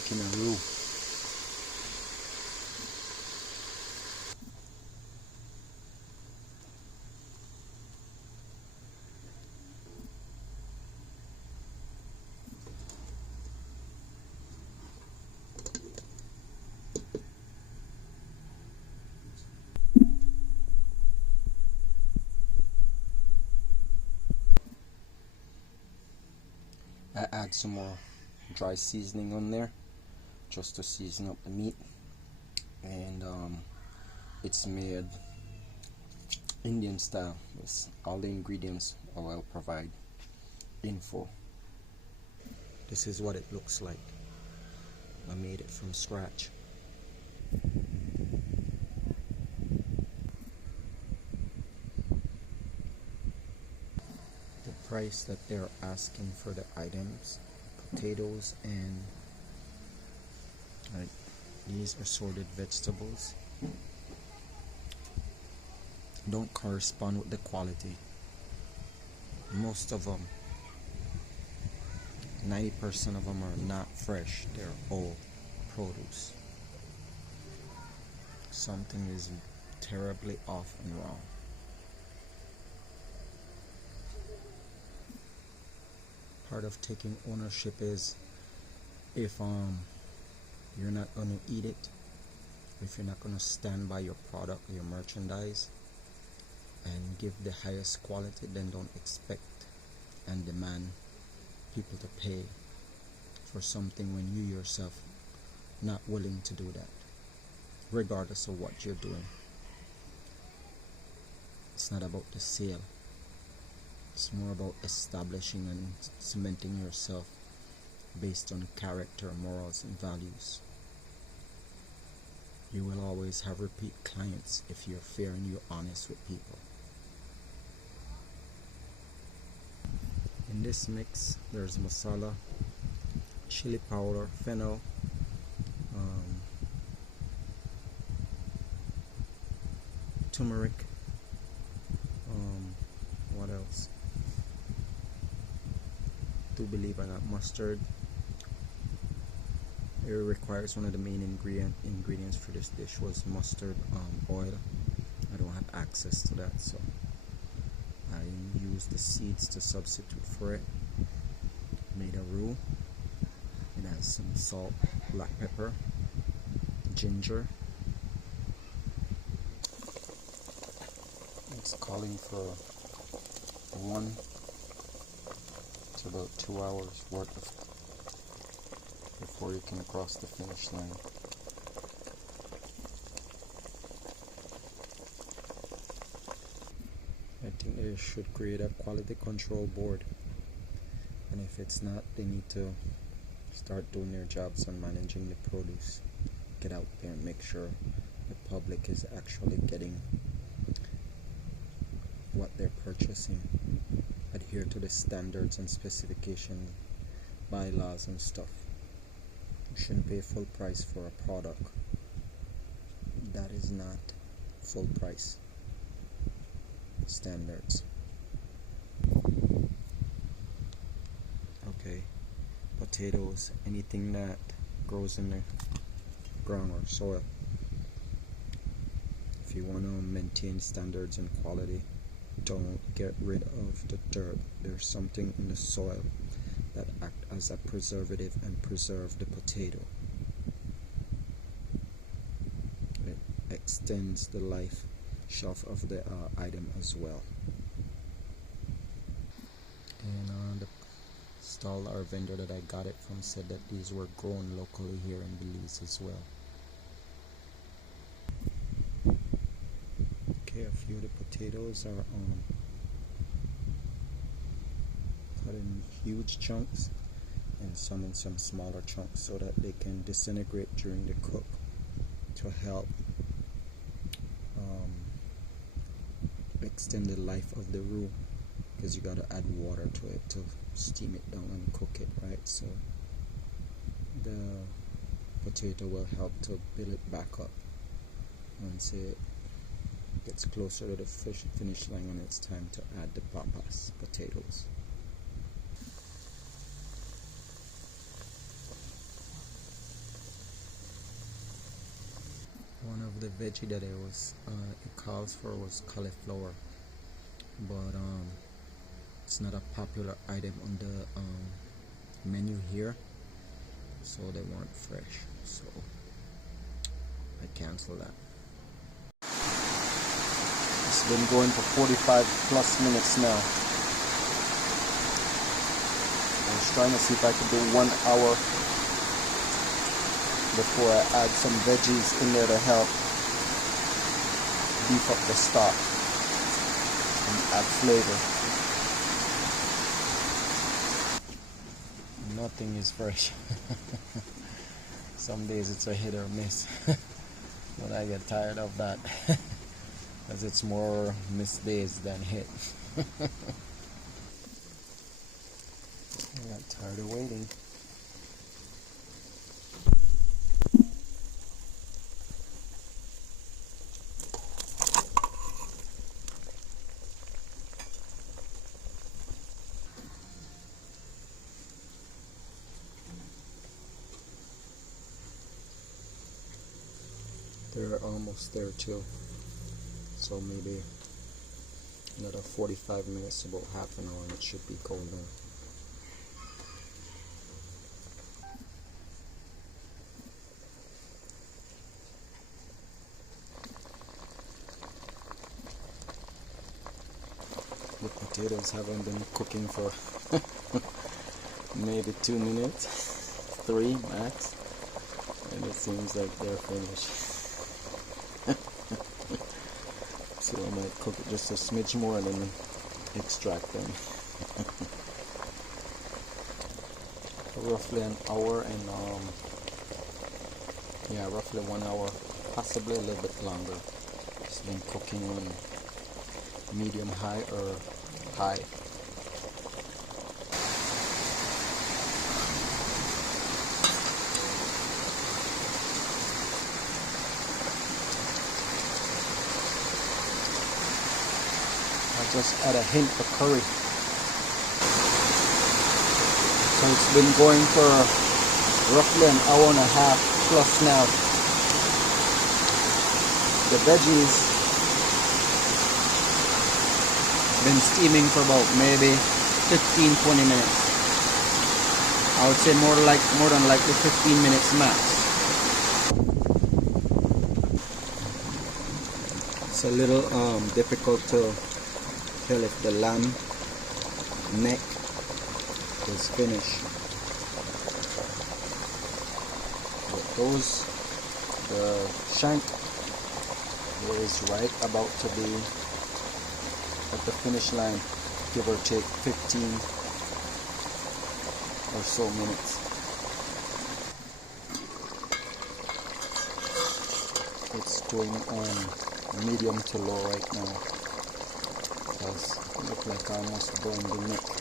making a roux. I add some more dry seasoning on there just to season up the meat, and it's made Indian style with all the ingredients I will provide info. This is what it looks like. I made it from scratch. The price that they're asking for the items, potatoes and these assorted vegetables, don't correspond with the quality. Most of them, 90% of them are not fresh. They're old produce. Something is terribly off and wrong. Part of taking ownership is if you're not going to eat it, if you're not going to stand by your product, your merchandise, and give the highest quality, then don't expect and demand people to pay for something when you yourself not willing to do that, regardless of what you're doing. It's not about the sale. It's more about establishing and cementing yourself based on character, morals, and values. You will always have repeat clients if you're fair and you're honest with people. In this mix, there's masala, chili powder, fennel, turmeric, what else? Do believe I got mustard. It requires one of the main ingredients for this dish was mustard oil. I don't have access to that, so I used the seeds to substitute for it. Made a roux. It has some salt, black pepper, ginger. It's calling for 1 to about 2 hours worth of before you can cross the finish line. I think they should create a quality control board, and if it's not, they need to start doing their jobs on managing the produce. Get out there and make sure the public is actually getting what they're purchasing. Adhere to the standards and specifications, bylaws and stuff. You shouldn't pay full price for a product. That is not full price standards. Okay, potatoes, anything that grows in the ground or soil. If you want to maintain standards and quality, don't get rid of the dirt. There's something in the soil that act as a preservative and preserve the potato. It extends the life shelf of the item as well. And the stall or vendor that I got it from said that these were grown locally here in Belize as well. Okay, a few of the potatoes are cut in huge chunks and some in some smaller chunks so that they can disintegrate during the cook to help extend the life of the roux, because you got to add water to it to steam it down and cook it, right? So the potato will help to build it back up once it gets closer to the finish line when it's time to add the papas, potatoes. veggie that it calls for was cauliflower, but it's not a popular item on the menu here, so they weren't fresh, so I canceled that. It's been going for 45 plus minutes now. I was trying to see if I could do 1 hour before I add some veggies in there to help beef up the stock and add flavor. Nothing is fresh. Some days it's a hit or miss. But I get tired of that because it's more missed days than hit. I got tired of waiting. They're almost there too, so maybe another 45 minutes, about half an hour, and it should be cold now. The potatoes haven't been cooking for maybe 2 minutes, 3 max, and it seems like they're finished. So I might cook it just a smidge more and then extract them. Roughly an hour and yeah, roughly 1 hour, possibly a little bit longer. It's been cooking on medium high or high. Just add a hint of curry. So it's been going for roughly an hour and a half plus now. The veggies been steaming for about maybe 15-20 minutes. I would say more than likely 15 minutes max. It's a little difficult to tell if the lamb neck is finished, but the shank is right about to be at the finish line, give or take 15 or so minutes. It's going on medium to low right now. It looks like I almost burned the neck.